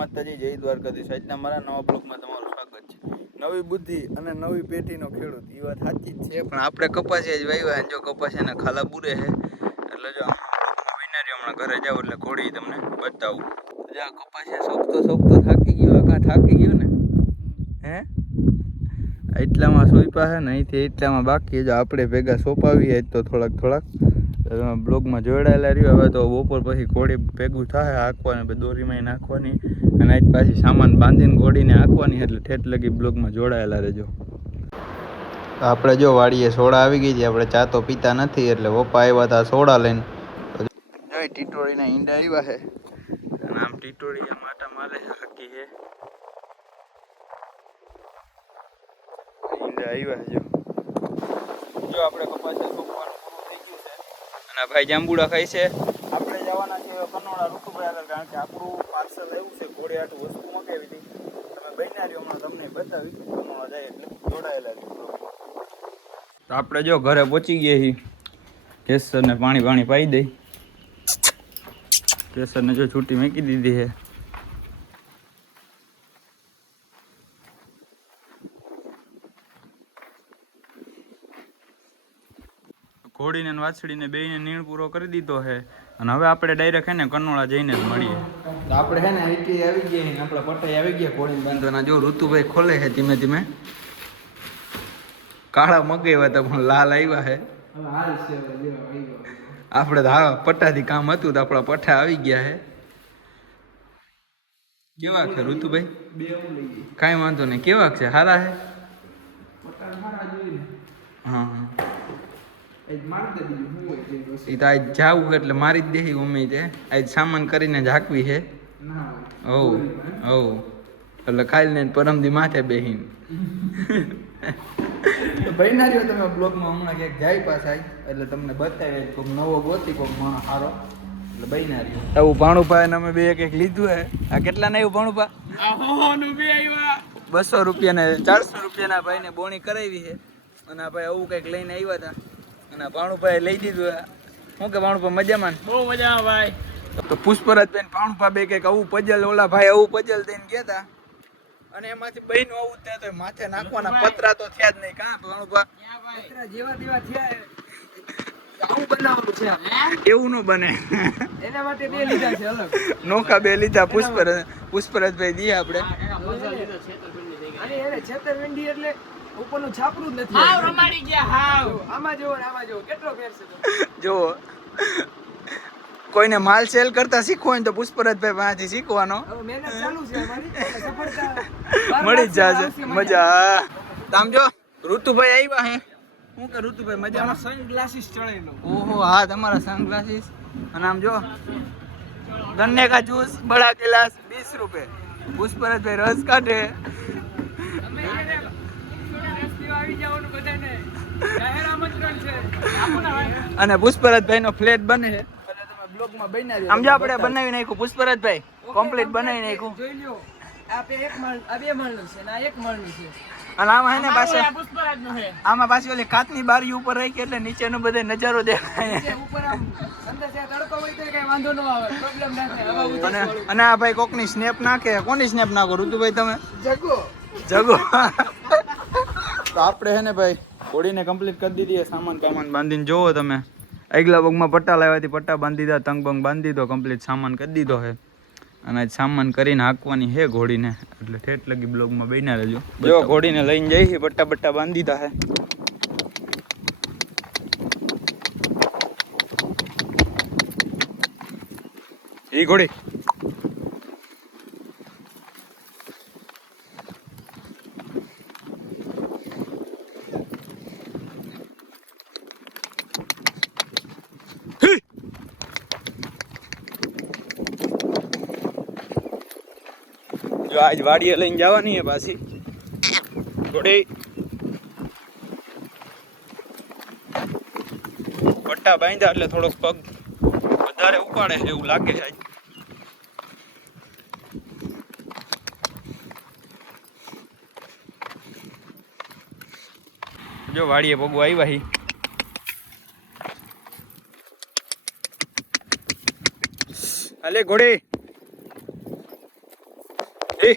માતાજી, જય દ્વારકાધીશ. આજના મારા નવા બ્લોગમાં તમારું સ્વાગત છે. નવી બુદ્ધિ અને નવી પેઢીનો ખેડૂત, એ વાત સાચી જ છે. પણ આપણે કપાસિયા જ વાવ્યા, જો કપાસિયાના ખાલા બુરે છે એટલે જો વિનારી હમણાં ઘરે જાવ એટલે ઘોડી તમને બતાવું. જો આ કપાસિયા સોંપતો થાકી ગયો. કાં થાકી ગયો ને હે? એટલામાં સોંપ્યા છે ને, અહીંથી એટલામાં બાકી. જો આપણે ભેગા સોંપાવીએ તો થોડાક બ્લોગમાં જોડાયેલા રહ્યો. હવે તો બપોર પછી ઘોડી ભેગું થાય હાંકવાની, દોરીમાં નાખવાની અને આજ પાછી સામાન બાંધીને ઘોડીને હાંકવાની, એટલે ઠેઠ લગી બ્લોગમાં જોડાયેલા રહેજો. આપણે જો વાડીએ સોડા આવી ગઈ છે. આપણે ચા તો પીતા નથી એટલે પપ્પા આવ્યા હતા સોડા લઈને. જો ટીટોળીના ઈંડા આવ્યા છે અને આમ ટીટોળી આમ આટા માલે છે, હકી છે ઈંડા આવ્યા છે. જો આપણે કપાસિયા સોંપવાનું પૂરું થઈ ગયું છે અને ભાઈ જાંબુડા ખાય છે. આપણે જવાના છે કનોડા ઋતુભાઈ આગળ, કારણ કે આપણું પાર્સલ આવ્યું છે. ઘોડે આટલું વસ્તુ મગાવી હતી. તમે બન્યા રહ્યો, હમણાં તમને બતાવી કનોડા જાય એટલે જોડાયેલા રહ્યો. તો આપણે જો ઘરે પહોંચી ગયા છીએ. કેસરને પાણી પાઈ દઈ. કેસરને જો છૂટી મૂકી દીધી છે. ઘોડીને વાછડીને બેયને નીણ પૂરો કરી દીધો છે અને હવે આપણે ડાયરેક્ટ હે ને કનોડા જઈને જ મળીએ. તો આપણે હે ને આઈટી આવી ગયા ને આપણા પટાઈ આવી ગયા ઘોડીને બાંધવાના. જો ઋતુભાઈ ખોલે છે ધીમે ધીમે. કાળા મગાવ્યા હતા પણ લાલ આવ્યા છે. આપણે તો હા પટ્ટાથી કામ હતું તો આપણા પઠ્ઠા આવી ગયા છે. કેવા છે ઋતુભાઈ? કાંઈ વાંધો નહીં. કેવા છે? સારા છે? હા હા. એ તો આજ જાવું એટલે મારી જ દેહી ઉમે તે આજ સામાન કરીને જ હાંકવી છે. એટલે ખાઈ ને પરમદી માથે બેહીને તો ભાઈ ના રહ્યો તમે બ્લોગમાં હમણાં ક્યાંક જાય પાછા એટલે તમને બતાવે કોઈક નવો ગોતી કોઈક માણસ સારો એટલે ભાઈ ના રહ્યો. એવું ભાણુભાઈ અમે બે એક લીધું હે. આ કેટલા ના આવ્યું ભાણુભા? 200 રૂપિયા ને 400 રૂપિયાના ભાઈને બોણી કરાવી છે અને આ ભાઈ આવું કંઈક લઈને આવ્યા હતા અને ભાણુભાઈ લઈ દીધું. શું કે ભાણુભા મજામાં? બહુ મજામાં ભાઈ. તો પુષ્પરાજભાઈ ભાણુભા બે કંઈક આવું પજલ, ઓલા ભાઈ આવું પજલ દઈને ગયા હતા અને એમાંથી બહેનું આવું થયા તો માથે નાખવાના પતરા તો થયા જ નહીં. કાં ભાણુભા? જેવા તેવા થયા. આવું બનાવવાનું છે. એવું ન બને. એના માટે બે લીધા છે અલગ. નોખા બે લીધા પુષ્પરાજભાઈ દઈએ આપણે. છેતરપિંડી એટલે ઉપરનું છાપરું જ નથી. હાવ રમાડી ગયા હાવ. આમાં જો કેટલો ફેર છે જો. કોઈને માલ સેલ કરતા શીખવો હોય તો પુષ્પરાજભાઈ પાસેથી શીખવાનો. મહેનત ચાલુ છે અમારી, સફળતા મળી જ જશે. મજા. આમ જો ઋતુભાઈ આવ્યા હે. શું કે ઋતુભાઈ મજામાં? સનગ્લાસીસ ચડેલો. ઓહો હા, તમારા સનગ્લાસીસ. અને આમ જો ગન્ને કા જૂસ બડા गिलास 20 રૂપિયા. પુષ્પરાજભાઈ રસ કાઢે. અને પુષ્પરાજભાઈ નો ફ્લેટ બને છે. આમ જો આપણે બનાવી નાખ્યું. પુષ્પરાજભાઈ કમ્પ્લીટ બનાવી નાખ્યું. જોઈ લ્યો. આ એક માળ, આ બે માળનું છે અને આ એક માળનું છે. અને આમાં હે ને પાછા પુષ્પરાજનો છે. આમાં પાછી ઓલી કાચની બારી ઉપર રાખી એટલે નીચેનો બધો નજારો દેખાય. ઉપર આમ અંદર છે તડકો હોય તો કઈ વાંધો ન આવે, પ્રોબ્લેમ ના થાય. અને આ ભાઈ કોકની સ્નેપ નાખે. કોની સ્નેપ નાખો ઋતુભાઈ તમે? જગો. તો આપણે હે ને ભાઈ ઘોડીને કમ્પ્લીટ કરી દીધી. સામાન બાંધીને જોવો તમે. આગલા પગમાં પટ્ટા લાવ્યાથી પટ્ટા બાંધી દીધા, તંગ બંગ બાંધી દીધો, કમ્પ્લીટ સામાન કરી દીધો છે અને આજ સામાન કરીને હાંકવાની છે ઘોડીને, એટલે ઠેઠ લગી બ્લોગમાં બન્યા રહેજો. જો ઘોડીને લઈને જઈ છે, પટ્ટા બાંધી દીધા છે. એ ઘોડી જો આજ વાડીએ લઈને જવાની છે પાછી ઘોડી. પટ્ટા બાંધ્યા એટલે થોડોક પગ વધારે ઉપાડે છે એવું લાગે છે. જો વાડીએ પગવા આવ્યા હી. અલે ઘોડી એ એ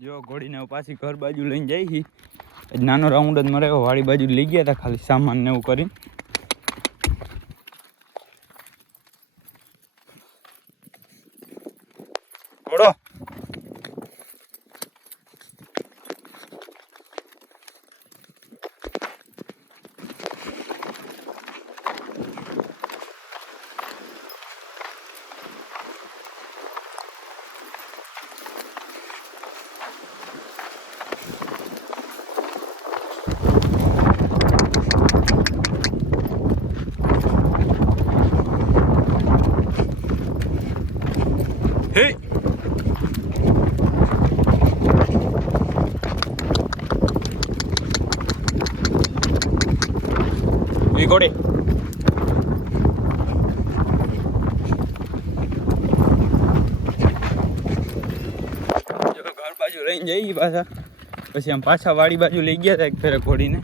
જો ઘોડીને પાછી ઘર બાજુ લઈને જાય છે. નાનો રાઉન્ડ જ મરાયો, વાડી બાજુ લઈ ગયા હતા ખાલી સામાન ને એવું કરીને. ઘોડો હે એ ઘોડે ઘર બાજુ લઈને જઈ પાછા. પછી આમ પાછા વાડી બાજુ લઈ ગયા હતા એક ફેરે ઘોડીને.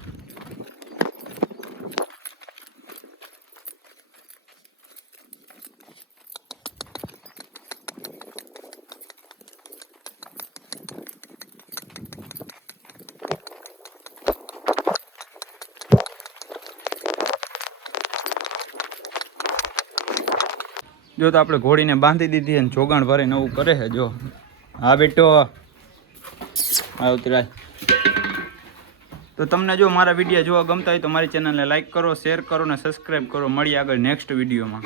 જો તો આપણે ઘોડીને બાંધી દીધી અને જોગાણ ભરે નવું કરે છે. જો હા બેટો આવતરાય. તો તમને જો મારા વિડીયો જોવા ગમતા હોય તો મારી ચેનલને લાઈક કરો, શેર કરો ને સબસ્ક્રાઈબ કરો. મળીએ આગળ નેક્સ્ટ વિડીયોમાં.